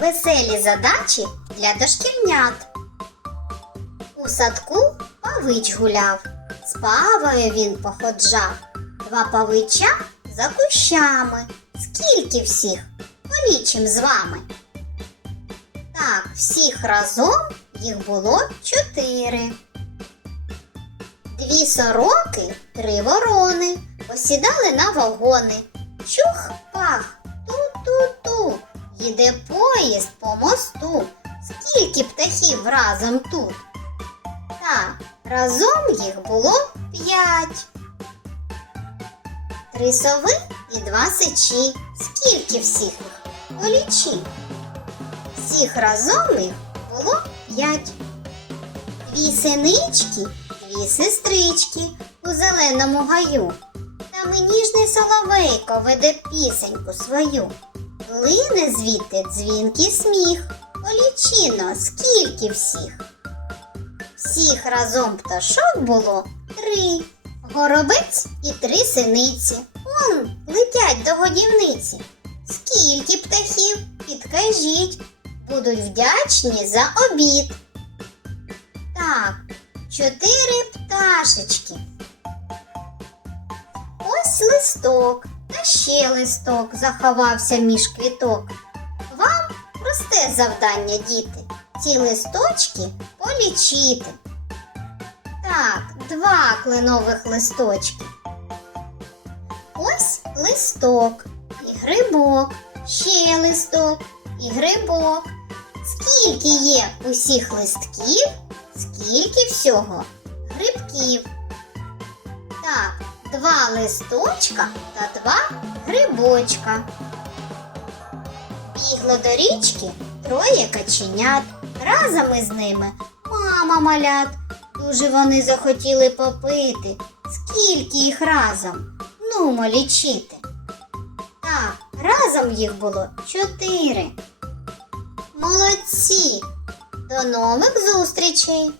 Веселі задачі для дошкільнят. У садку павич гуляв, з павою він походжав. Два павича за кущами. Скільки всіх? Полічим з вами. Так, всіх разом їх було чотири. Дві сороки, три ворони посідали на вагони. Чух пах, ту-ту-ту. Поїзд по мосту. Скільки птахів разом тут? Так, разом їх було п'ять. Три сови і два сичі. Скільки всіх їх? Полічи. Всіх разом їх було п'ять. Дві синички, дві сестрички у зеленому гаю. Та ніжний соловейко веде пісеньку свою. Лине звідти дзвінкий сміх. Полічино, скільки всіх. Всіх разом пташок було три. Горобець і три синиці. Он летять до годівниці. Скільки птахів, підкажіть, будуть вдячні за обід. Так, чотири пташечки. Ось листок ще листок заховався між квіток. Вам просте завдання, діти, ці листочки полічити. Так, два кленових листочки. Ось листок і грибок, ще листок і грибок. Скільки є усіх листків, скільки всього грибків. Так, два листочка та два грибочка. Бігло до річки троє каченят. Разом із ними мама малят. Дуже вони захотіли попити. Скільки їх разом? Нумо лічити. Так, разом їх було чотири. Молодці! До нових зустрічей!